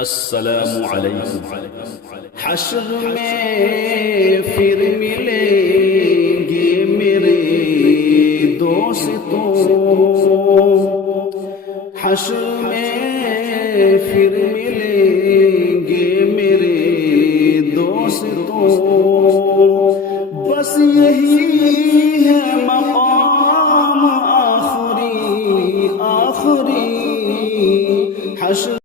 السلام علیکم۔ حشر میں پھر ملیں گے میرے دوستوں، حشر میں پھر ملیں گے میرے دوستوں، بس یہی ہے مقام آخری حشر۔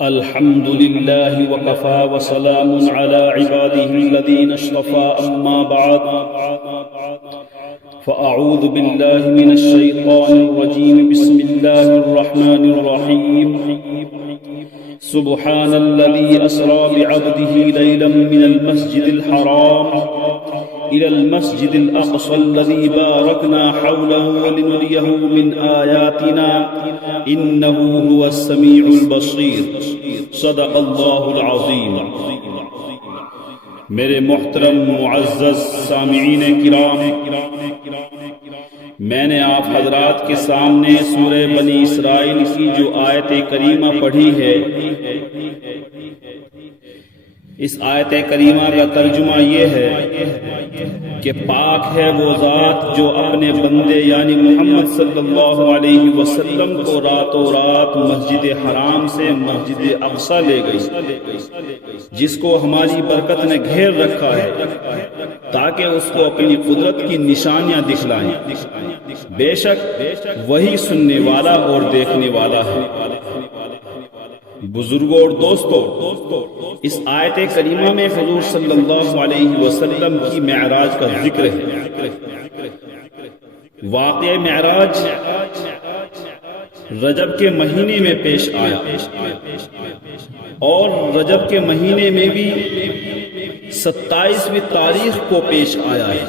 الحمد للہ وکفى وسلام علی عباده الذین اصطفى، اما بعد فاعوذ باللہ من الشیطان الرجیم، بسم اللہ الرحمن الرحیم۔ سبحان الذي أسرى بعبده ليلا من المسجد الحرام إلى المسجد الأقصى الذي باركنا حوله لنريه من آياتنا إنه هو السميع البصير۔ صدق الله العظيم۔ میرے محترم معزز سامعین کرام، میں نے آپ حضرات کے سامنے سورہ بنی اسرائیل کی جو آیت کریمہ پڑھی ہے، اس آیت کریمہ کا ترجمہ یہ ہے کہ پاک ہے وہ ذات جو اپنے بندے یعنی محمد صلی اللہ علیہ وسلم کو راتوں رات مسجد حرام سے مسجد اقصی لے گئی، جس کو ہماری برکت نے گھیر رکھا ہے تاکہ اس کو اپنی قدرت کی نشانیاں دکھلائیں۔ بے شک وہی سننے والا اور دیکھنے والا ہے۔ بزرگوں اور دوستوں، اس آیت کریمہ میں حضور صلی اللہ علیہ وسلم کی معراج کا ذکر ہے۔ واقعہ معراج رجب کے مہینے میں پیش آیا، اور رجب کے مہینے میں بھی 27ویں تاریخ کو پیش آیا ہے،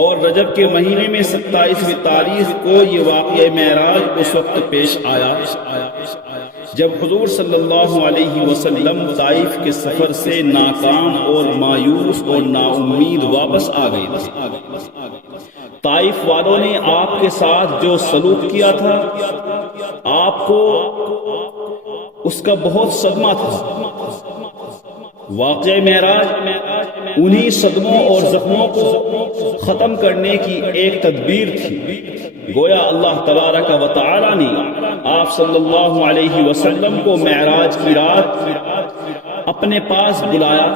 اور رجب کے مہینے میں 27ویں تاریخ کو یہ واقعہ معراج اس وقت پیش آیا جب حضور صلی اللہ علیہ وسلم طائف کے سفر سے ناکام اور مایوس اور نا امید واپس آ گئے تھے۔ طائف والوں نے آپ کے ساتھ جو سلوک کیا تھا، آپ کو اس کا بہت صدمہ تھا۔ واقعہ معراج انہی صدموں اور زخموں کو ختم کرنے کی ایک تدبیر تھی۔ گویا اللہ تبارک و تعالی نے آپ صلی اللہ علیہ وسلم کو معراج کی رات اپنے پاس بلایا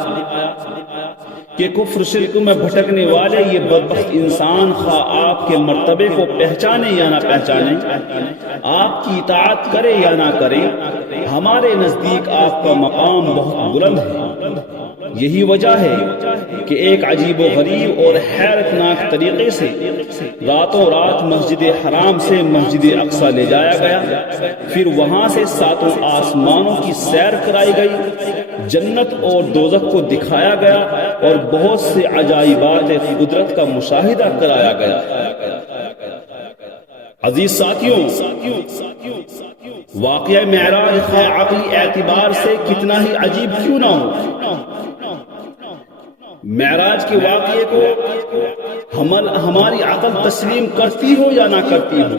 کہ کفر شرک میں بھٹکنے والے یہ بدبخت انسان خواہ آپ کے مرتبے کو پہچانے یا نہ پہچانے، آپ کی اطاعت کرے یا نہ کرے، ہمارے نزدیک آپ کا مقام بہت بلند ہے۔ یہی وجہ ہے کہ ایک عجیب و غریب اور حیرتناک طریقے سے راتوں رات مسجد حرام سے مسجد اقصی لے جایا گیا، پھر وہاں سے 7 آسمانوں کی سیر کرائی گئی، جنت اور دوزخ کو دکھایا گیا، اور بہت سے عجائبات قدرت کا مشاہدہ کرایا گیا۔ عزیز ساتھیوں، واقعہ معراج خواہ عقلی اعتبار سے کتنا ہی عجیب کیوں نہ ہو، معراج کے واقعے کو ہماری عقل تسلیم کرتی ہو یا نہ کرتی ہو،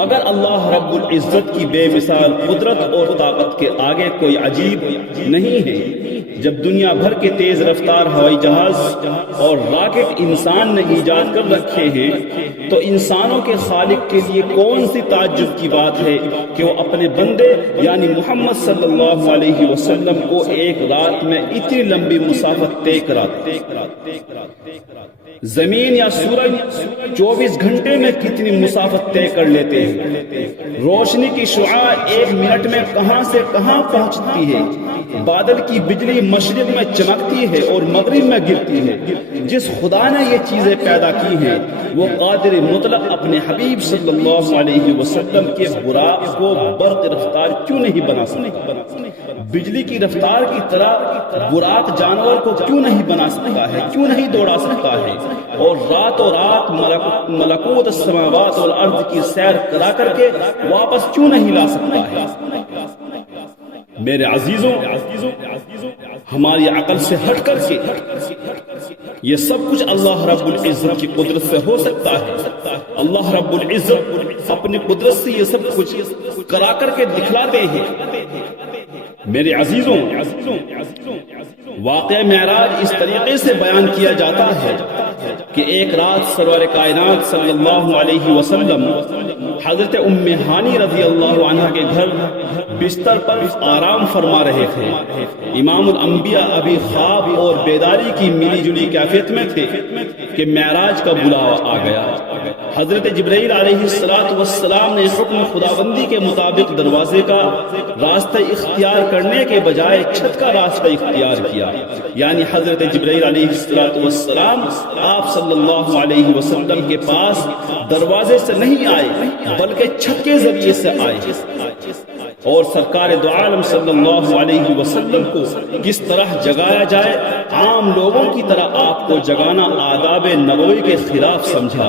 مگر اللہ رب العزت کی بے مثال قدرت اور طاقت کے آگے کوئی عجیب نہیں ہے۔ جب دنیا بھر کے تیز رفتار ہوائی جہاز اور راکٹ انسان نے ایجاد کر رکھے ہیں، تو انسانوں کے خالق کے لیے کون سی تعجب کی بات ہے کہ وہ اپنے بندے یعنی محمد صلی اللہ علیہ وسلم کو ایک رات میں اتنی لمبی مسافت طے کراتے۔ زمین یا سورج 24 گھنٹے میں کتنی مسافت طے کر لیتے ہیں۔ روشنی کی شعاع 1 منٹ میں کہاں سے کہاں پہنچتی ہے۔ بادل کی بجلی مشرق میں چمکتی ہے اور مغرب میں گرتی ہے۔ جس خدا نے یہ چیزیں پیدا کی ہیں، وہ قادر مطلق اپنے حبیب صلی اللہ علیہ وسلم کے براق کو برق رفتار کیوں نہیں بنا سکتا؟ بجلی کی رفتار کی طرح براق جانور کو کیوں نہیں بنا سکتا ہے، کیوں نہیں دوڑا سکتا ہے، اور راتوں رات ملکوت السماوات والارض کی سیر کرا کر کے واپس کیوں نہیں لا سکتا ہے؟ میرے عزیزوں، ہماری عقل سے ہٹ کر کے یہ سب کچھ اللہ رب العزت کی قدرت سے ہو سکتا ہے۔ اللہ رب العزت اپنی قدرت سے یہ سب کچھ کرا کر کے دکھلاتے ہیں۔ میرے عزیزوں، واقعہ معراج اس طریقے سے بیان کیا جاتا ہے کہ ایک رات سرور کائنات صلی اللہ علیہ وسلم حضرت ام ہانی رضی اللہ عنہ کے گھر بستر پر آرام فرما رہے تھے۔ امام الانبیاء ابھی خواب اور بیداری کی ملی جلی کیفیت میں تھے کہ معراج کا بلاوا آ گیا۔ حضرت جبرائیل علیہ السلام نے حکم خداوندی کے مطابق دروازے کا راستہ اختیار کرنے کے بجائے چھت کا راستہ اختیار کیا، یعنی حضرت جبرائیل علیہ السلام آپ صلی اللہ علیہ وسلم کے پاس دروازے سے نہیں آئے بلکہ چھت کے ذریعے سے آئے، اور سرکار دو عالم صلی اللہ علیہ وسلم کو کس طرح جگایا جائے عام لوگوں کی طرح آپ کو جگانا آداب نبوی کے خلاف سمجھا۔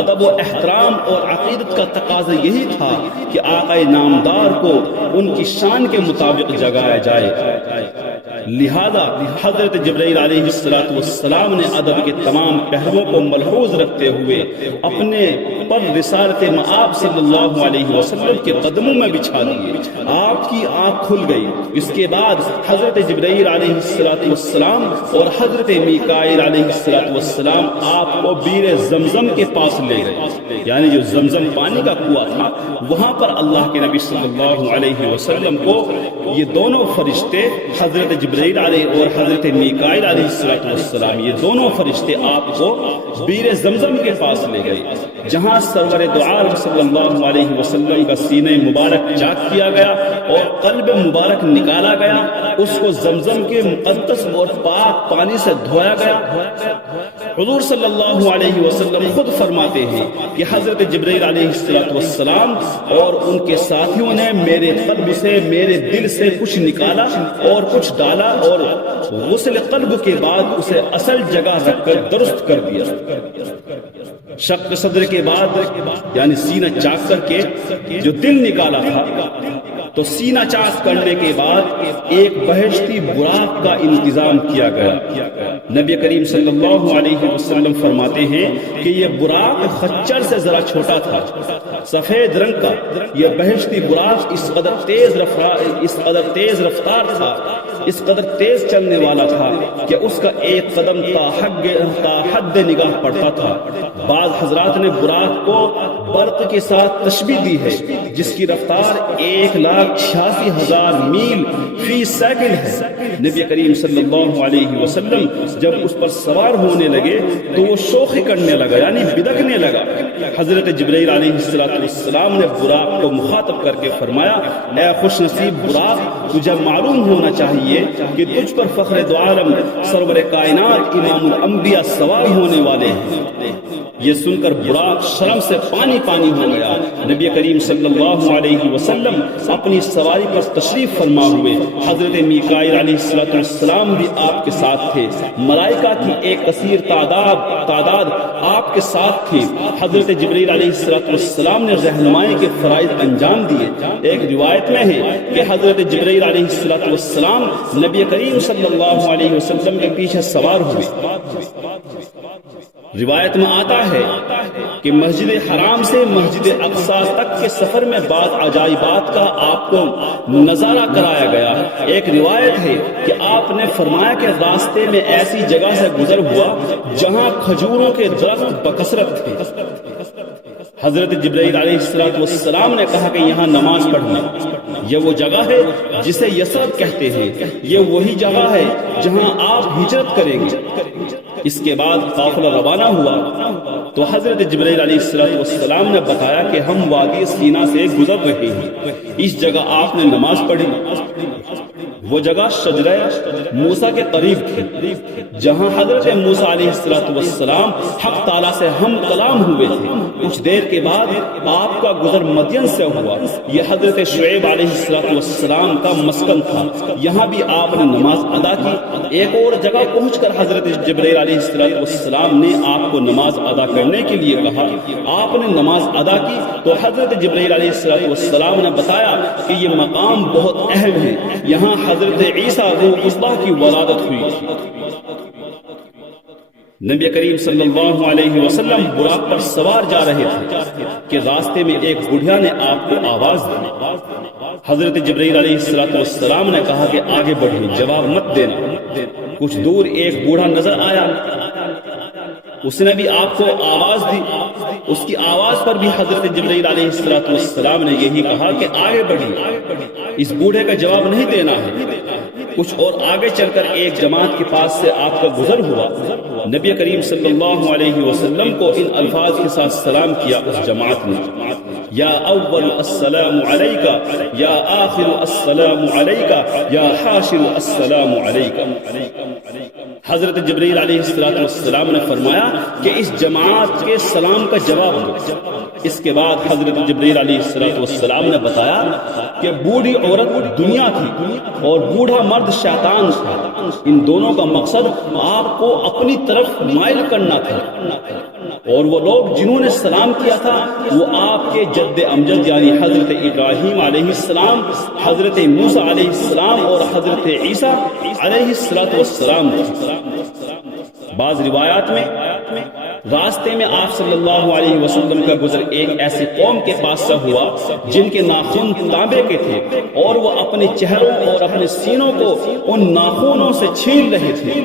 ادب و احترام اور عقیدت کا تقاضا یہی تھا کہ آقا نامدار کو ان کی شان کے مطابق جگایا جائے، لہذا حضرت جبرائیل علیہ السلام نے ادب کے تمام پہلوؤں کو ملحوظ رکھتے ہوئے اپنے پر رسالت مآب صلی اللہ علیہ وسلم کے قدموں میں بچھا دیے۔ آپ کی آنکھ کھل گئی۔ اس کے بعد حضرت جبرائیل علیہ السلام اور حضرت میکائیل علیہ السلام آپ کو بیر زمزم کے پاس لے گئے، یعنی جو زمزم پانی کا کنواں تھا، وہاں پر اللہ کے نبی صلی اللہ علیہ وسلم کو یہ دونوں فرشتے حضرت جبرائیل علیہ اور حضرت میکائیل علیہ السلام یہ دونوں فرشتے آپ کو بیر زمزم کے پاس لے گئے، جہاں سرور دو عالم صلی اللہ علیہ وسلم کا سینہ مبارک چاک کیا گیا اور قلب مبارک نکالا گیا، اس کو زمزم کے مقدس اور پاک پانی سے دھویا گیا۔ حضور صلی اللہ علیہ وسلم خود فرماتے ہیں کہ حضرت جبرائیل علیہ السلام اور ان کے ساتھیوں نے میرے قلب سے، میرے دل سے کچھ نکالا اور کچھ ڈالا، اور غسل قلب کے بعد اسے اصل جگہ رکھ کر درست کر دیا۔ شق صدر کے بعد یعنی سینہ چاک کر کے جو دل نکالا تھا، تو سینہ چاک کرنے کے بعد ایک بہشتی براق کا انتظام کیا گیا۔ نبی کریم صلی اللہ علیہ وسلم فرماتے ہیں کہ یہ براق خچر سے ذرا چھوٹا تھا، سفید رنگ کا۔ یہ بہشتی براق اس قدر تیز رفتار تھا، اس قدر تیز چلنے والا تھا کہ اس کا ایک قدم تا حد نگاہ پڑتا تھا۔ بعض حضرات نے براق کو برق کے ساتھ تشبیہ دی ہے، جس کی رفتار 1,86,000 میل فی سیکنڈ ہے۔ نبی کریم صلی اللہ علیہ وسلم جب اس پر سوار ہونے لگے تو وہ شوخی کرنے لگا، یعنی بدکنے لگا۔ حضرت جبرائیل علیہ السلام نے براق کو مخاطب کر کے فرمایا، اے خوش نصیب براق، تجھے معلوم ہونا چاہیے کہ تجھ پر فخر دو عالم سرور کائنات امام الانبیاء سوار ہونے والے ہیں۔ یہ سن کر براق شرم سے پانی پانی ہو گیا۔ نبی کریم صلی اللہ علیہ وسلم اپنی سواری پر تشریف فرما ہوئے، حضرت میکائیل علیہ السلام بھی آپ کے ساتھ تھے، ملائکہ کی ایک کثیر تعداد آپ کے ساتھ تھی۔ حضرت جبرائیل علیہ السلام نے رہنمائی کے فرائض انجام دیے۔ ایک روایت میں ہے کہ حضرت جبرائیل علیہ السلام نبی کریم صلی اللہ علیہ وسلم کے پیچھے سوار ہوئے۔ روایت میں آتا ہے کہ مسجد حرام سے مسجد اقصی تک کے سفر میں بعض عجائبات کا آپ کو نظارہ کرایا گیا۔ ایک روایت ہے کہ آپ نے فرمایا کہ راستے میں ایسی جگہ سے گزر ہوا جہاں کھجوروں کے درخت بکثرت تھے۔ حضرت جبرائیل علیہ السلام نے کہا کہ یہاں نماز پڑھنا۔ یہ وہ جگہ ہے جسے یثرب کہتے ہیں، یہ وہی جگہ ہے جہاں آپ ہجرت کریں گے۔ اس کے بعد قافلہ روانہ ہوا تو حضرت جبرائیل علیہ السلام نے بتایا کہ ہم وادی سینا سے گزر رہے ہیں، اس جگہ آپ نے نماز پڑھی۔ وہ جگہ شجرہ موسیٰ کے قریب تھی، جہاں حضرت موسیٰ علیہ السلام حق تعالیٰ سے ہم کلام ہوئے تھے۔ کچھ دیر کے بعد آپ کا گزر مدین سے ہوا، یہ حضرت شعیب علیہ السلام کا مسکن تھا، یہاں بھی آپ نے نماز ادا کی۔ ایک اور جگہ پہنچ کر حضرت جبرائیل علیہ السلام نے آپ کو نماز ادا کرنے کے لیے کہا۔ آپ نے نماز ادا کی تو حضرت جبرائیل علیہ السلام نے بتایا کہ یہ مقام بہت اہم ہے، یہاں حضرت عیسیٰ روح اللہ کی ولادت ہوئی تھی۔ نبی کریم صلی اللہ علیہ وسلم براق پر سوار جا رہے تھے کہ راستے میں ایک بڑھیا نے آپ کو آواز دی۔ حضرت جبرائیل علیہ السلام نے کہا کہ آگے بڑھیں، جواب مت دینا۔ کچھ دور ایک بوڑھا نظر آیا، اس نے بھی آپ کو آواز دی۔ اس کی آواز پر بھی حضرت جبرائیل علیہ السلام نے یہی کہا کہ آگے بڑھیں، اس بوڑھے کا جواب نہیں دینا ہے۔ کچھ اور آگے چل کر ایک جماعت کے پاس سے آپ کا گزر ہوا۔ نبی کریم صلی اللہ علیہ وسلم کو ان الفاظ کے ساتھ سلام کیا اس جماعت نے، یا اول السلام علیکہ، یا آخر السلام علیکہ، یا حاشر السلام علیکہ۔ حضرت جبرائیل علیہ السلام نے فرمایا کہ اس جماعت کے سلام کا جواب دو۔ اس کے بعد حضرت جبرائیل علیہ السلام نے بتایا کہ بوڑھی عورت دنیا تھی اور بوڑھا مرد شیطان تھا، ان دونوں کا مقصد آپ کو اپنی طرف مائل کرنا تھا، اور وہ لوگ جنہوں نے سلام کیا تھا وہ آپ کے جد امجد یعنی حضرت ابراہیم علیہ السلام، حضرت موسیٰ علیہ السلام اور حضرت عیسیٰ علیہ السلام تھے۔ بعض روایات میں راستے میں آپ صلی اللہ علیہ وسلم کا گزر ایک ایسی قوم کے پاس سے ہوا جن کے ناخن تانبے کے تھے اور وہ اپنے چہروں اور اپنے سینوں کو ان ناخنوں سے چھین رہے تھے۔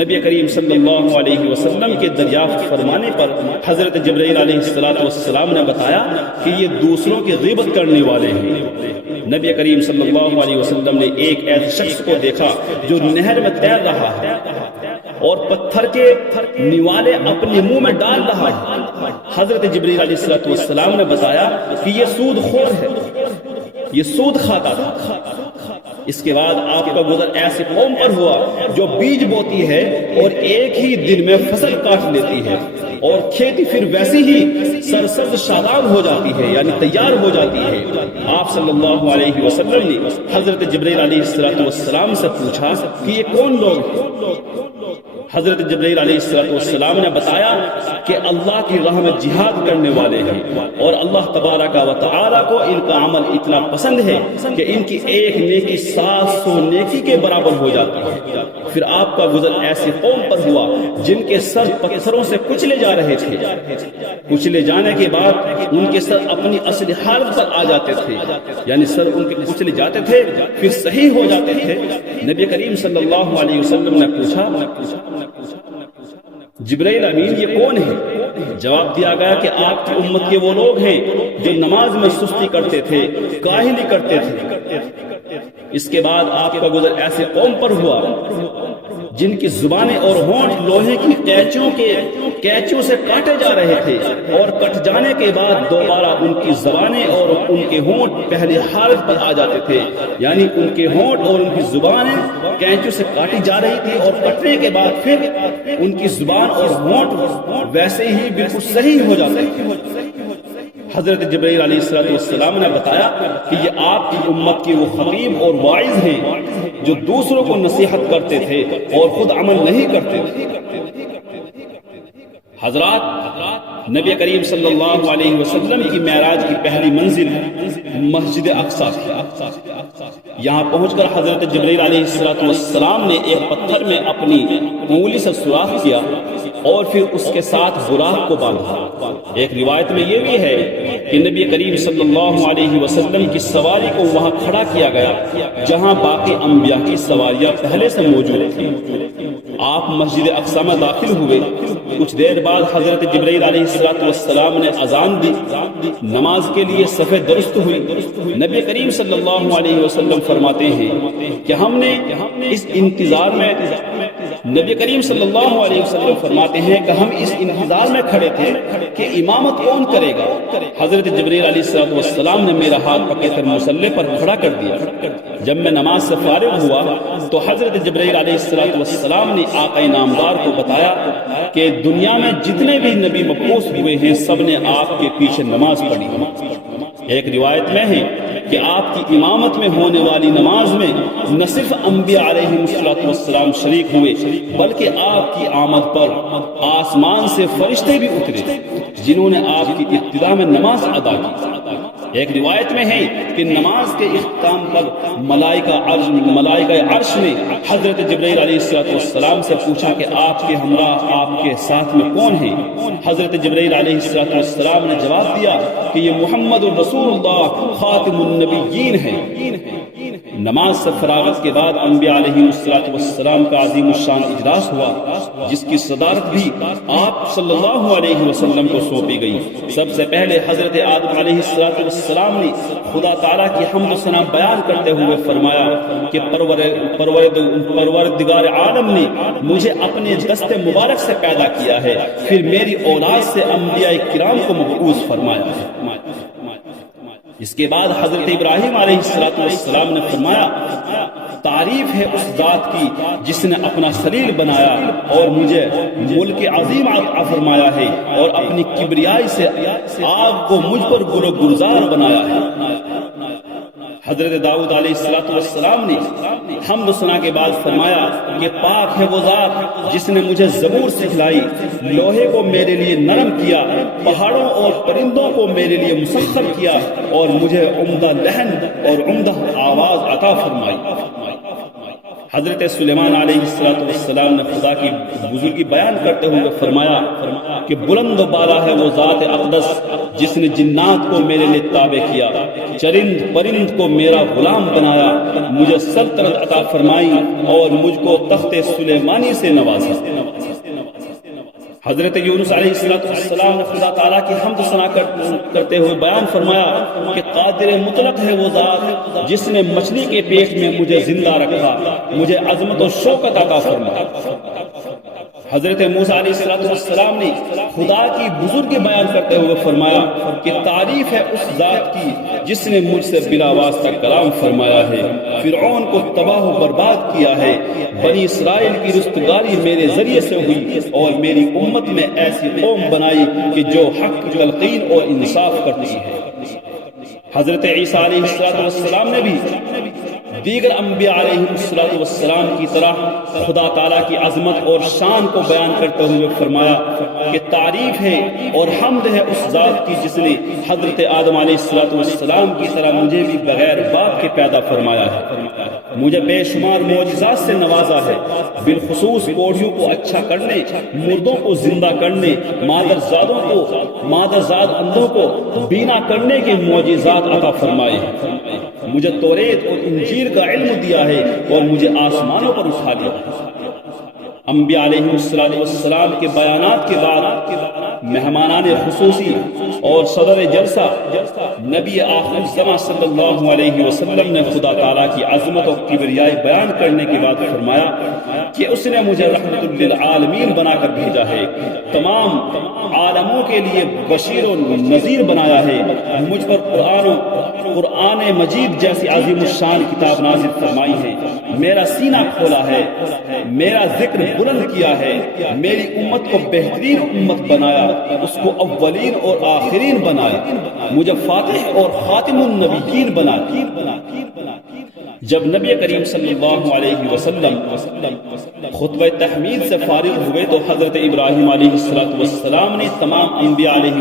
نبی کریم صلی اللہ علیہ وسلم کے دریافت فرمانے پر حضرت جبرائیل علیہ السلام نے بتایا کہ یہ دوسروں کی غیبت کرنے والے ہیں۔ نبی کریم صلی اللہ علیہ وسلم نے ایک ایسے شخص کو دیکھا جو نہر میں تیر رہا ہے اور پتھر کے نوالے اپنے منہ میں ڈال رہا ہے۔ حضرت جبرائیل علیہ السلام نے بتایا کہ یہ سود خور ہے، یہ سود کھاتا تھا۔ اس کے بعد آپ کا گزر ایسے قوم پر ہوا جو بیج بوتی ہے اور ایک ہی دن میں فصل کاٹ لیتی ہے اور کھیتی پھر ویسی ہی سرسبز شاداب ہو جاتی ہے یعنی تیار ہو جاتی ہے۔ آپ صلی اللہ علیہ وسلم نے حضرت جبرائیل علیہ السلام سے پوچھا کہ یہ کون لوگ ہیں؟ حضرت جبرائیل علیہ السلام نے بتایا کہ اللہ کی راہ میں جہاد کرنے والے ہیں اور اللہ تبارک و تعالی کو ان کا عمل اتنا پسند ہے کہ ان کی ایک نیکی 700 نیکی کے برابر ہو جاتی ہے۔ پھر آپ کا گزر ایسی قوم پر ہوا جن کے سر پتھروں سے کچلے جا رہے تھے، کچلے جانے کے بعد ان کے سر اپنی اصلی حالت پر آ جاتے تھے، یعنی سر ان کے کچلے جاتے تھے پھر صحیح ہو جاتے تھے۔ نبی کریم صلی اللہ علیہ وسلم نے پوچھا جبرائیل امین یہ کون ہے؟ جواب دیا گیا کہ آپ کی امت کے وہ لوگ ہیں جو نماز میں سستی کرتے تھے، کاہلی کرتے تھے۔ اس کے بعد آپ کا گزر ایسے قوم پر ہوا جن کی زبانیں اور ہونٹ لوہے کی قینچوں سے کاٹے جا رہے تھے اور کٹ جانے کے بعد دوبارہ ان کی زبانیں اور ان کے ہونٹ پہلی حالت پر آ جاتے تھے، یعنی ان کے ہونٹ اور ان کی زبانیں قینچوں سے کاٹی جا رہی تھی اور کٹنے کے بعد پھر ان کی زبان اور ہونٹ ویسے ہی بالکل صحیح ہو جاتے تھے۔ حضرت جبرائیل علیہ السلام نے بتایا کہ یہ آپ کی امت کے وہ خطیب اور واعظ ہیں جو دوسروں کو نصیحت کرتے تھے اور خود عمل نہیں کرتے تھے۔ حضرات، نبی کریم صلی اللہ علیہ وسلم کی معراج کی پہلی منزل مسجد اقصی تھی۔ یہاں پہنچ کر حضرت جبرائیل علیہ السلام نے ایک پتھر میں اپنی انگلی سے سوراخ کیا اور پھر اس کے ساتھ براق کو باندھا۔ ایک روایت میں یہ بھی ہے کہ نبی کریم صلی اللہ علیہ وسلم کی سواری کو وہاں کھڑا کیا گیا جہاں باقی انبیاء کی سواریاں پہلے سے موجود تھیں۔ آپ مسجد اقصی میں داخل ہوئے۔ کچھ دیر بعد حضرت جبرائیل علیہ السلام نے اذان دی، نماز کے لیے صف درست ہوئی۔ نبی کریم صلی اللہ علیہ وسلم فرماتے ہیں کہ ہم نے اس انتظار میں نبی کریم صلی اللہ علیہ وسلم فرماتے ہیں کہ ہم اس انتظار میں کھڑے تھے کہ امامت کون کرے گا۔ حضرت جبرائیل علیہ السلام نے میرا ہاتھ پکڑ کر مصلی پر کھڑا کر دیا۔ جب میں نماز سے فارغ ہوا تو حضرت جبرائیل علیہ السلام نے آقا نامدار کو بتایا کہ دنیا میں جتنے بھی نبی مبعوث ہوئے ہیں سب نے آپ کے پیچھے نماز پڑھی۔ ایک روایت میں ہے کہ آپ کی امامت میں ہونے والی نماز میں نہ صرف انبیاء علیہ السلام شریک ہوئے بلکہ آپ کی آمد پر آسمان سے فرشتے بھی اترے جنہوں نے آپ کی ابتدا میں نماز ادا کی۔ ایک روایت میں ہے کہ نماز کے اختتام پر ملائکہ عرش نے حضرت جبرائیل علیہ السلام سے پوچھا کہ آپ کے ہمراہ آپ کے ساتھ میں کون ہیں؟ حضرت جبرائیل علیہ السلام نے جواب دیا کہ یہ محمد رسول اللہ خاتم النبیین ہیں۔ نماز سے فراغت کے بعد انبیاء علیہ السلام کا عظیم الشان اجلاس ہوا، جس کی صدارت بھی آپ صلی اللہ علیہ وسلم کو سونپی گئی۔ سب سے پہلے حضرت آدم علیہ السلام نے خدا تعالیٰ کی حمد و ثنا بیان کرتے ہوئے فرمایا کہ پروردگار عالم نے مجھے اپنے دست مبارک سے پیدا کیا ہے، پھر میری اولاد سے انبیاء کرام کو مبعوث فرمایا ہے۔ اس کے بعد حضرت ابراہیم علیہ السلام نے فرمایا تعریف ہے اس ذات کی جس نے اپنا خلیل بنایا اور مجھے ملک عظیم عطا فرمایا ہے اور اپنی کبریائی سے آگ کو مجھ پر گلزار بنایا ہے۔ حضرت داؤد علیہ السلام نے حمد و ثنا کے بعد فرمایا کہ پاک ہے وہ ذات جس نے مجھے زبور سکھلائی، لوہے کو میرے لیے نرم کیا، پہاڑوں اور پرندوں کو میرے لیے مسخر کیا اور مجھے عمدہ لحن اور عمدہ آواز عطا فرمائی۔ حضرت سلیمان علیہ السلام نے خدا کی بزرگی بیان کرتے ہوئے فرمایا کہ بلند و بالا ہے وہ ذات اقدس جس نے جنات کو میرے لیے تابع کیا، چرند پرند کو میرا غلام بنایا، مجھے سلطنت عطا فرمائی اور مجھ کو تخت سلیمانی سے نوازا۔ حضرت یونس علیہ السلام نے خدا تعالیٰ کی حمد و ثنا کرتے ہوئے بیان فرمایا کہ قادر مطلق ہے وہ ذات جس نے مچھلی کے پیٹ میں مجھے زندہ رکھا، مجھے عظمت و شوکت عطا فرمایا۔ حضرت موسیٰ علیہ السلام نے خدا کی بزرگی بیان کرتے ہوئے فرمایا کہ تعریف ہے اس ذات کی جس نے مجھ سے بلا واسطہ کلام فرمایا ہے، فرعون کو تباہ و برباد کیا ہے، بنی اسرائیل کی رستگاری میرے ذریعے سے ہوئی اور میری امت میں ایسی قوم بنائی کہ جو حق تلقین اور انصاف کرتی ہے۔ حضرت عیسیٰ علیہ السلام نے بھی دیگر انبیاء علیہ السلام کی طرح خدا تعالیٰ کی عظمت اور شان کو بیان کرتے ہوئے فرمایا کہ تعریف ہے اور حمد ہے اس ذات کی جس نے حضرت آدم علیہ السلام کی طرح مجھے بھی بغیر باپ کے پیدا فرمایا ہے، مجھے بے شمار معجزات سے نوازا ہے، بالخصوص کوڑھیوں کو اچھا کرنے، مردوں کو زندہ کرنے، مادرزاد اندھوں کو بینا کرنے کے معجزات عطا فرمائے ہیں، مجھے توریت اور انجیل کا علم دیا ہے اور مجھے آسمانوں پر اٹھا لیا ہے۔ انبیاء علیہ السلام کے بیانات کے بعد مہمانان خصوصی اور صدر جلسہ نبی آخر الزماں صلی اللہ علیہ وسلم نے خدا تعالیٰ کی عظمت و کبریائی بیان کرنے کے بعد فرمایا کہ اس نے مجھے رحمت للعالمین بنا کر بھیجا ہے، تمام عالموں کے لیے بشیر و نذیر بنایا ہے، مجھ پر قرآن مجید جیسی عظیم الشان کتاب نازل فرمائی ہے، میرا سینہ کھولا ہے، میرا ذکر بلند کیا ہے، میری امت کو بہترین امت بنایا، اس کو اولین اور آخرین بنایا، مجھے فاتح اور خاتم النبیین بنایا۔ جب نبی کریم صلی اللہ علیہ وسلم خطبہ تحمید سے فارغ ہوئے تو حضرت ابراہیم علیہ السلام نے تمام انبیاء علیہ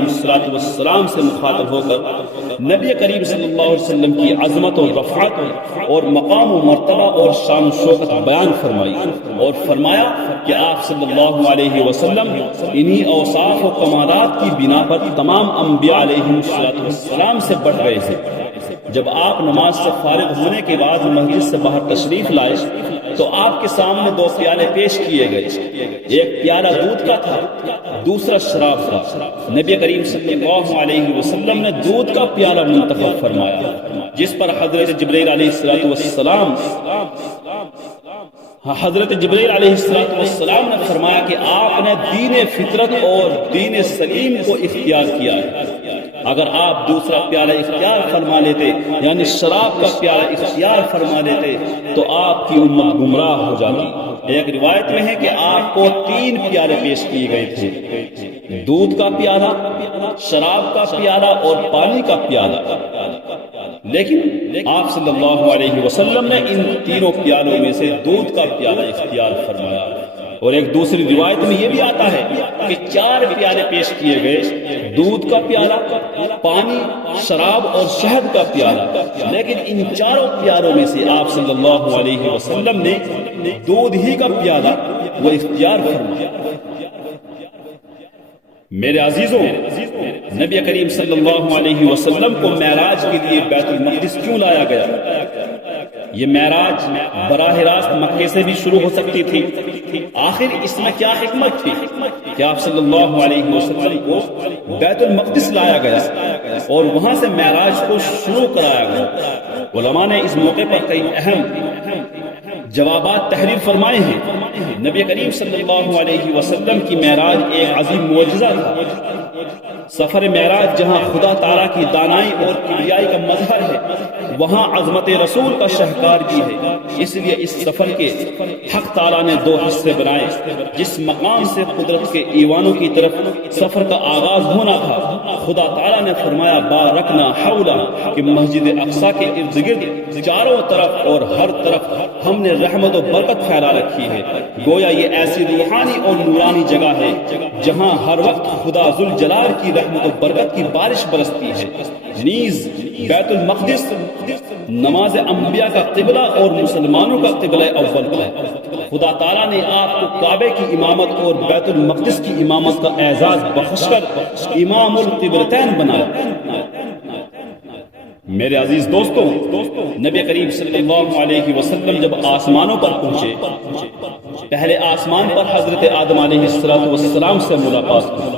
السلام سے مخاطب ہو کر نبی کریم صلی اللہ علیہ وسلم کی عظمت و رفعت اور مقام و مرتبہ اور شان و شوکت بیان فرمائی اور فرمایا کہ آپ صلی اللہ علیہ وسلم انہی اوصاف و کمالات کی بنا پر تمام انبیاء علیہ السلام سے بڑھ گئے تھے۔ جب آپ نماز سے فارغ ہونے کے بعد مسجد سے باہر تشریف لائے تو آپ کے سامنے دو پیالے پیش کیے گئے، ایک پیالہ دودھ کا تھا، دوسرا شراب کا۔ نبی کریم صلی اللہ علیہ وسلم نے دودھ کا پیالہ منتخب فرمایا، جس پر حضرت جبرائیل علیہ السلام نے فرمایا کہ آپ نے دین فطرت اور دین سلیم کو اختیار کیا ہے، اگر آپ دوسرا پیالہ اختیار فرما لیتے یعنی شراب کا پیالہ اختیار فرما لیتے تو آپ کی امت گمراہ ہو جاتی۔ ایک روایت میں ہے کہ آپ کو 3 پیالے پیش کیے گئے تھے، دودھ کا پیالہ، شراب کا پیالہ اور پانی کا پیالہ، لیکن آپ صلی اللہ علیہ وسلم نے ان تینوں پیالوں میں سے دودھ کا پیالہ اختیار فرمایا۔ اور ایک دوسری روایت میں یہ بھی آتا ہے کہ 4 پیالے پیش کیے گئے، دودھ کا پیالہ، پانی، شراب اور شہد کا پیالہ، لیکن ان 4 پیالوں میں سے آپ صلی اللہ علیہ وسلم نے دودھ ہی کا پیالہ وہ اختیار فرمایا۔ میرے عزیزوں، نبی کریم صلی اللہ علیہ وسلم کو معراج کے لیے بیت المقدس کیوں لایا گیا؟ یہ معراج براہ راست مکے سے بھی شروع ہو سکتی تھی، آخر اس میں کیا حکمت تھی کہ آپ صلی اللہ علیہ وسلم کو بیت المقدس لایا گیا اور وہاں سے معراج کو شروع کرایا گیا؟ علماء نے اس موقع پر کئی اہم جوابات تحریر فرمائے ہیں۔ نبی کریم صلی اللہ علیہ وسلم کی معراج ایک عظیم معجزہ تھا۔ سفر معراج جہاں خدا تعالیٰ کی دانائی اور کبریائی کا مظہر ہے، وہاں عظمت رسول کا شہکار بھی ہے۔ اس لیے اس سفر کے حق تعالیٰ نے 2 حصے بنائے۔ جس مقام سے قدرت کے ایوانوں کی طرف سفر کا آغاز ہونا تھا، خدا تعالیٰ نے فرمایا بارکنا حولا، کہ مسجد اقصیٰ کے ارد گرد چاروں طرف اور ہر طرف ہم نے رحمت و برکت پھیلا رکھی ہے۔ گویا یہ ایسی روحانی اور نورانی جگہ ہے جہاں ہر وقت خدا ذوالجلال کی رحمت و برکت کی بارش برستی ہے۔ نیز بیت المقدس نماز انبیاء کا قبلہ اور مسلمانوں کا قبلہ اول ہے۔ خدا تعالیٰ نے آپ کو کعبے کی امامت اور بیت المقدس کی امامت کا اعزاز بخش کر امام القبلتین بنایا۔ میرے عزیز دوستوں، نبی کریم صلی اللہ علیہ وسلم جب آسمانوں پر پہنچے، پہلے آسمان پر حضرت آدم علیہ السلام سے ملاقات ہوئی۔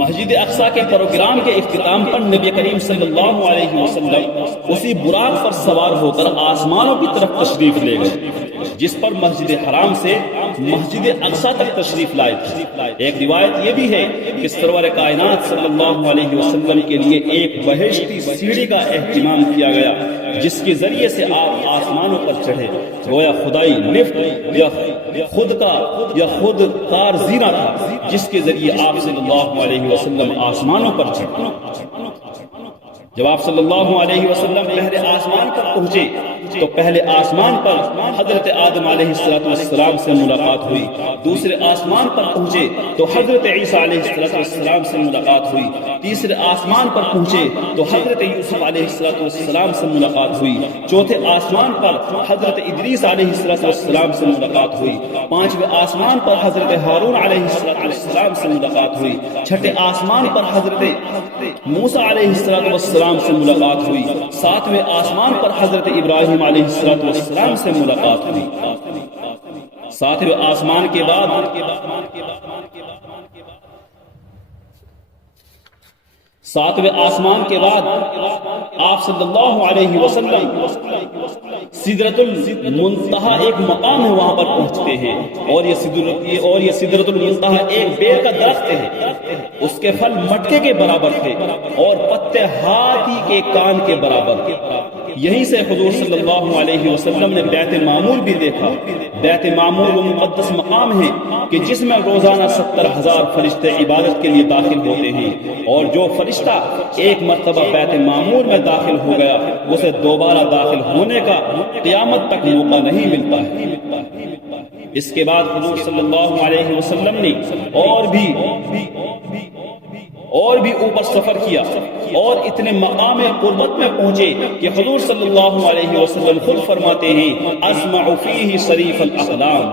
مسجد اقصیٰ کے پروگرام کے اختتام پر نبی کریم صلی اللہ علیہ وسلم اسی براق پر سوار ہو کر آسمانوں کی طرف تشریف لے گئے، جس پر مسجد حرام سے مسجد اقصیٰ تک تشریف لائے تھے۔ ایک روایت یہ بھی ہے کہ سرور کائنات صلی اللہ علیہ وسلم کے لیے ایک بہشتی سیڑھی کا اہتمام کیا گیا، جس کے ذریعے سے آپ آسمانوں پر چڑھے۔ گویا خدائی لفٹ یا خود کار زینہ تھا، جس کے ذریعے آپ صلی اللہ علیہ وسلم آسمانوں پر چڑھے۔ جب آپ صلی اللہ علیہ وسلم پہلے آسمان پر پہنچے تو پہلے آسمان پر حضرت آدم علیہ السلام سے ملاقات ہوئی، دوسرے آسمان پر پہنچے تو حضرت عیسیٰ علیہ السلام سے ملاقات ہوئی، تیسرے آسمان پر پہنچے تو حضرت یوسف علیہ السلام سے ملاقات ہوئی، چوتھے آسمان پر حضرت ادریس علیہ السلام سے ملاقات ہوئی، پانچویں آسمان پر حضرت ہارون علیہ السلام سے ملاقات ہوئی، چھٹے آسمان پر حضرت موسیٰ علیہ السلام سے ملاقات ہوئی، ساتویں آسمان پر حضرت ابراہیم علیہ السلام سے ملاقات ہوئی۔ ساتویں آسمان کے بعد آپ صلی اللہ علیہ وسلم سدرۃ المنتہا ایک مقام ہے، وہاں پر پہنچتے ہیں، اور یہ سدرۃ المنتہا ایک بیر کا درخت ہے، اس کے پھل مٹکے کے برابر تھے اور پتے ہاتھی کے کان کے برابر تھے۔ یہیں سے حضور صلی اللہ علیہ وسلم نے بیت معمور بھی دیکھا۔ بیت معمور وہ مقدس مقام ہے کہ جس میں روزانہ 70,000 فرشتے عبادت کے لیے داخل ہوتے ہیں، اور جو فرشتہ ایک مرتبہ بیت معمور میں داخل ہو گیا اسے دوبارہ داخل ہونے کا قیامت تک موقع نہیں ملتا ہے۔ اس کے بعد حضور صلی اللہ علیہ وسلم نے اور بھی اوپر سفر کیا اور اتنے مقام قربت میں پہنچے کہ حضور صلی اللہ علیہ وسلم خود فرماتے ہیں اسمع فیہ صریف الاقلام،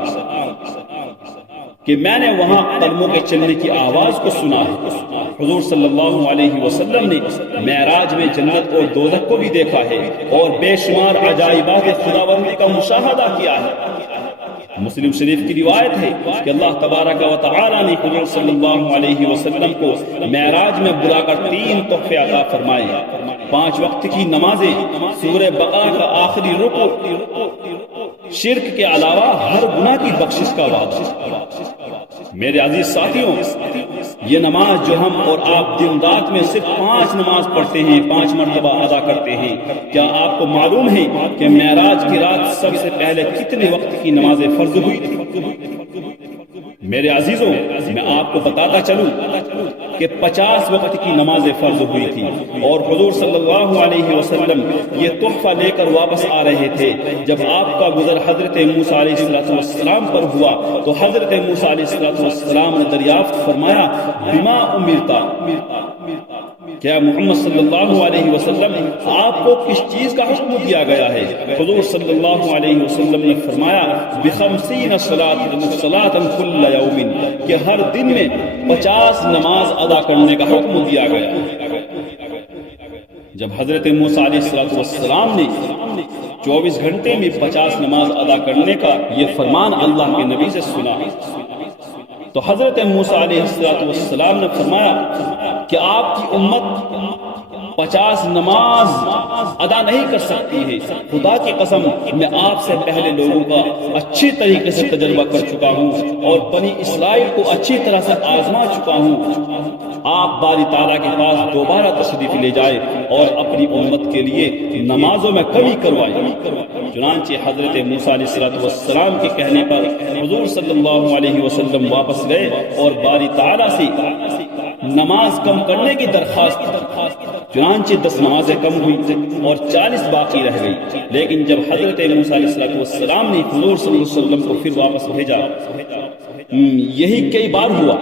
کہ میں نے وہاں قدموں کے چلنے کی آواز کو سنا ہے۔ حضور صلی اللہ علیہ وسلم نے معراج میں جنت اور دوزخ کو بھی دیکھا ہے اور بے شمار عجائبات خداوندی کا مشاہدہ کیا ہے۔ مسلم شریف کی روایت ہے کہ اللہ تبارک و تعالی نے حضور صلی اللہ علیہ وسلم کو معراج میں بلا کر 3 تحفے عطا فرمائے، 5 وقت کی نمازیں، سورہ بقرہ کا آخری رکوع، شرک کے علاوہ ہر گناہ کی بخشش کا وعدہ۔ میرے عزیز ساتھیوں، یہ نماز جو ہم اور آپ دن رات میں صرف 5 نماز پڑھتے ہیں، 5 مرتبہ ادا کرتے ہیں، کیا آپ کو معلوم ہے کہ معراج کی رات سب سے پہلے کتنے وقت کی نمازیں فرض ہوئی تھی؟ میرے عزیزوں، میں آپ کو بتاتا چلوں کہ 50 وقت کی نماز فرض ہوئی تھی اور حضور صلی اللہ علیہ وسلم یہ تحفہ لے کر واپس آ رہے تھے۔ جب آپ کا گزر حضرت موسیٰ علیہ السلام پر ہوا تو حضرت موسیٰ علیہ السلام نے دریافت فرمایا، بما امرتا، کیا محمد صلی اللہ علیہ وسلم آپ کو کس چیز کا حکم دیا گیا ہے؟ حضور صلی اللہ علیہ وسلم نے فرمایا، ب50 صلاۃ کل یوم، کہ ہر دن میں 50 نماز ادا کرنے کا حکم دیا گیا۔ جب حضرت موسیٰ علیہ السلام نے 24 گھنٹے میں 50 نماز ادا کرنے کا یہ فرمان اللہ کے نبی سے سنا تو حضرت موسیٰ علیہ السلام نے فرمایا کہ آپ کی امت 50 نماز ادا نہیں کر سکتی ہے، خدا کی قسم میں آپ سے پہلے لوگوں کا اچھی طریقے سے تجربہ کر چکا ہوں اور بنی اسرائیل کو اچھی طرح سے آزما چکا ہوں۔ آپ باری تعالیٰ کے پاس دوبارہ تشریف لے جائے اور اپنی امت کے لیے نمازوں میں کمی کروائے۔ چنانچہ حضرت موسیٰ علیہ السلام کے کہنے پر حضور صلی اللہ علیہ وسلم واپس گئے اور باری تعالیٰ سے نماز کم کرنے کی درخواست کی۔ چنانچہ 10 نمازیں کم ہوئی اور 40 باقی رہ گئی، لیکن جب حضرت موسیٰ علیہ السلام نے حضور صلی اللہ علیہ وسلم کو پھر واپس بھیجا، یہی کئی بار ہوا۔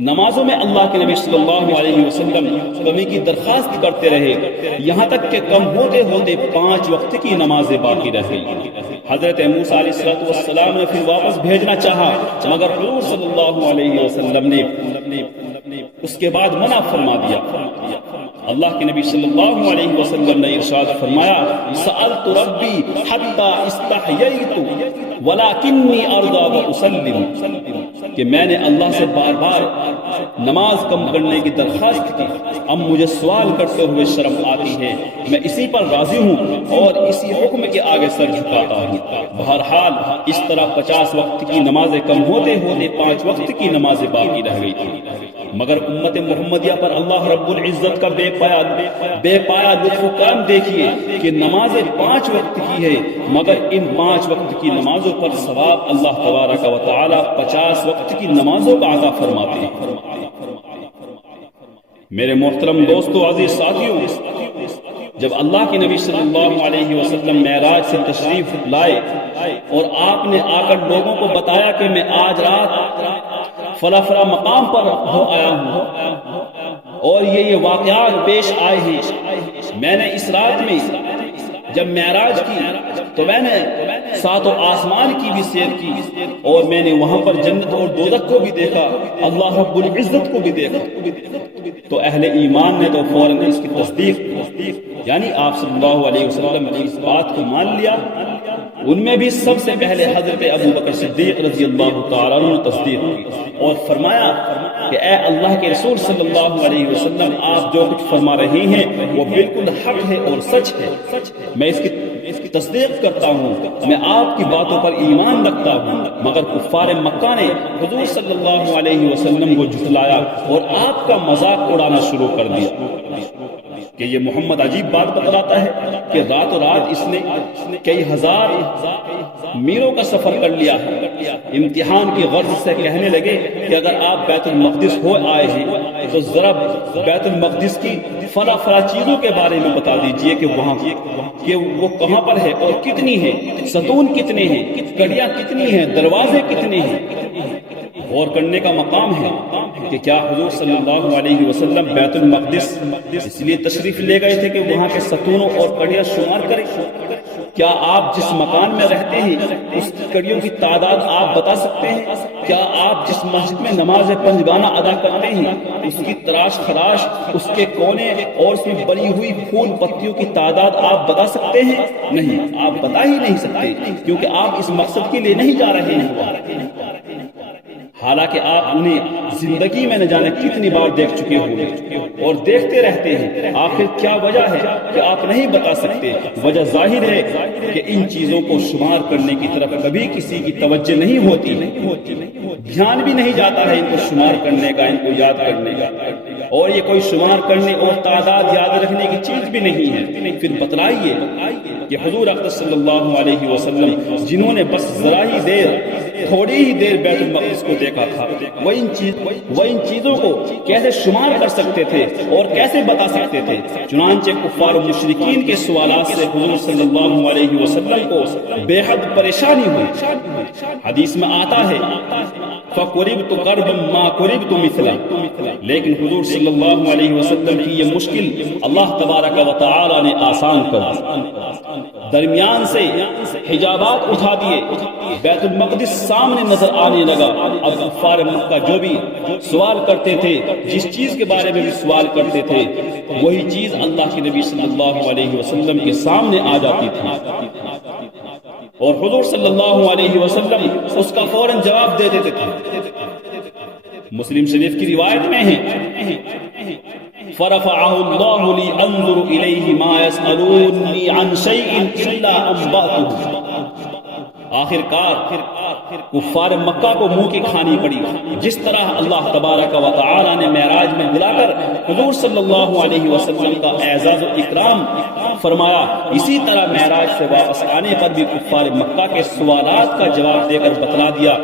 نمازوں میں اللہ کے نبی صلی اللہ علیہ وسلم کمی کی درخواست کرتے رہے، یہاں تک کہ کم ہوتے ہوتے 5 وقت کی نمازیں باقی رہ گئی۔ حضرت موسیٰ علیہ السلام نے پھر واپس بھیجنا چاہا، مگر حضور صلی اللہ علیہ وسلم نے اس کے بعد منع فرما دیا۔ اللہ کے نبی صلی اللہ علیہ وسلم نے ارشاد فرمایا، سألت ربی حتی استحییت ولکنی ارضی واسلم، کہ میں نے اللہ سے بار بار نماز کم کرنے کی درخواست کی، اب مجھے سوال کرتے ہوئے شرم آتی ہے، میں اسی پر راضی ہوں اور اسی حکم کے آگے سر جھکاتا ہوں۔ بہرحال اس طرح 50 وقت کی نمازیں کم ہوتے ہوتے 5 وقت کی نمازیں باقی رہ گئی تھی، مگر امت محمدیہ پر اللہ رب العزت کا بے پایا لطف و کرم دیکھیے کہ نمازیں 5 وقت کی ہے، مگر ان 5 وقت کی نمازوں پر ثواب اللہ تبارک و تعالی 50 وقت کی نمازوں کا عطا فرماتے ہیں۔ میرے محترم دوستو، عزیز ساتھیوں، جب اللہ کے نبی صلی اللہ علیہ وسلم معراج سے تشریف لائے اور آپ نے آ کر لوگوں کو بتایا کہ میں آج رات فلاں فلاں مقام پر ہو آیا ہوں اور یہ واقعات پیش آئے ہیں، میں نے اس رات میں جب معراج کی تو میں نے 7 آسمان کی بھی سیر کی اور میں نے وہاں پر جنت اور دوزخ کو بھی دیکھا، اللہ رب العزت کو بھی دیکھا، تو اہل ایمان نے تو فوراً اس کی تصدیق، یعنی آپ صلی اللہ علیہ وسلم نے اس بات کو مان لیا۔ ان میں بھی سب سے پہلے حضرت ابو بکر صدیق رضی اللہ تعالیٰ عنہ نے تصدیق کی اور فرمایا کہ اے اللہ کے رسول صلی اللہ علیہ وسلم، آپ جو کچھ فرما رہے ہیں وہ بالکل حق ہے اور سچ ہے، میں اس کی تصدیق کرتا ہوں، میں آپ کی باتوں پر ایمان رکھتا ہوں۔ مگر کفار مکہ نے حضور صلی اللہ علیہ وسلم کو جھٹلایا اور آپ کا مذاق اڑانا شروع کر دیا کہ یہ محمد عجیب بات بتلاتا ہے کہ راتوں رات اس نے کئی ہزار میلوں کا سفر کر لیا ہے۔ امتحان کی غرض سے کہنے لگے کہ اگر آپ بیت المقدس ہو آئے ہیں تو ذرا بیت المقدس کی فلاں فلاں چیزوں کے بارے میں بتا دیجئے کہ وہاں کہ وہ کہاں پر ہے اور کتنی ہے، ستون کتنے ہیں، کڑیاں کتنی ہیں، دروازے کتنے ہیں۔ غور کرنے کا مقام ہے کہ کیا حضور صلی اللہ علیہ وسلم بیت المقدس اس لیے تشریف لے گئے تھے کہ وہاں کے ستونوں اور کڑیاں شمار کریں؟ کیا آپ جس مکان میں رہتے ہیں اس کڑیوں کی تعداد آپ بتا سکتے ہیں؟ کیا آپ جس مسجد میں نماز پنجگانہ ادا کرتے ہیں اس کی تراش خراش، اس کے کونے اور اس میں بنی ہوئی پھول پتیوں کی تعداد آپ بتا سکتے ہیں؟ نہیں، آپ بتا ہی نہیں سکتے، کیونکہ آپ اس مقصد کے لیے نہیں جا رہے ہیں، حالانکہ آپ انہیں زندگی میں نہ جانے کتنی بار دیکھ چکے ہوں اور دیکھتے رہتے ہیں۔ آخر کیا وجہ ہے کہ آپ نہیں بتا سکتے؟ وجہ ظاہر ہے کہ ان چیزوں کو شمار کرنے کی طرف کبھی کسی کی توجہ نہیں ہوتی، دھیان بھی نہیں جاتا ہے ان کو شمار کرنے کا، ان کو یاد کرنے کا، اور یہ کوئی شمار کرنے اور تعداد یاد رکھنے کی چیز بھی نہیں ہے۔ پھر بتلائیے کہ حضور اقدس صلی اللہ علیہ وسلم جنہوں نے بس ذرا ہی دیر تھوڑی ہی دیر بیت المقدس کو دیکھا تھا، وہ ان چیزوں کو کیسے شمار کر سکتے تھے اور کیسے بتا سکتے تھے؟ چنانچہ کفار و مشرکین کے سوالات سے حضور صلی اللہ علیہ وسلم کو بے حد پریشانی ہوئی۔ حدیث میں آتا ہے فَقُرِبْتُ قَرْبًا مَا قُرِبْتُ مِثْلًا، لیکن حضور صلی اللہ علیہ وسلم کی یہ مشکل اللہ تبارک و تعالی نے آسان کر دی، درمیان سے حجابات اٹھا دیے، بیت المقدس سامنے نظر آنے لگا۔ اب کفار مکہ جو بھی سوال کرتے تھے، جس چیز کے بارے میں بھی سوال کرتے تھے، وہی چیز اللہ کے نبی صلی اللہ علیہ وسلم کے سامنے آ جاتی تھی اور حضور صلی اللہ علیہ وسلم اس کا فوراً جواب دے دیتے تھے۔ مسلم شریف کی روایت میں ہے فَرَفَعَهُ اللَّهُ لِي أَنظُرُ إِلَيْهِ مَا يَسْأَلُونِّي عَنْ شَيْءٍ إِلَّا أَنبَأْتُهُ۔ آخر کار کفار مکہ کو منہ کی کھانی پڑی۔ جس طرح اللہ تبارک و تعالی نے معراج میں بلا کر حضور صلی اللہ علیہ وسلم کا اعزاز و اکرام فرمایا، اسی طرح معراج سے واپس آنے پر بھی کفار مکہ کے سوالات کا جواب دے کر بتلا دیا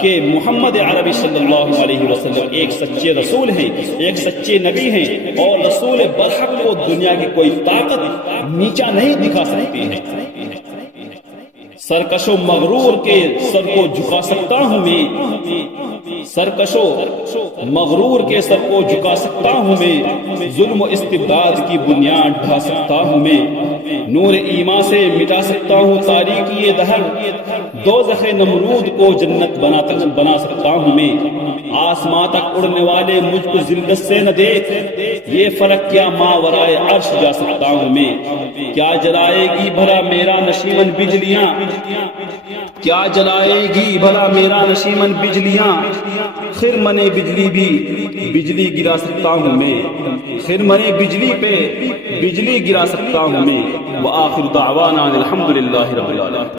کہ محمد عربی صلی اللہ علیہ وسلم ایک سچے رسول ہیں، ایک سچے نبی ہیں، اور رسول برحق کو دنیا کی کوئی طاقت نیچا نہیں دکھا سکتی ہے۔ سرکش و مغرور کے سر کو جھکا سکتا ہوں میں، سرکش و مغرور کے سر کو جھکا سکتا ہوں میں، ظلم و استبداد کی بنیاد ڈھا سکتا ہوں میں، نور ایمان سے مٹا سکتا ہوں تاریکی دہر، دوزخ نمرود کو جنت بنا سکتا ہوں میں، آسمان تک اڑنے والے مجھ کو ذلت سے نہ دیکھ، یہ فرق کیا ماورائے عرش جا سکتا ہوں میں، کیا جلائے گی بھلا میرا نشیمن بجلیاں، کیا جلائے گی بھلا میرا نشیمن بجلیاں، خرمن بجلی بھی بجلی گرا سکتا ہوں میں، خرمن بجلی پہ بجلی گرا سکتا ہوں میں۔ وآخر دعوانا الحمدللہ رب العالمین۔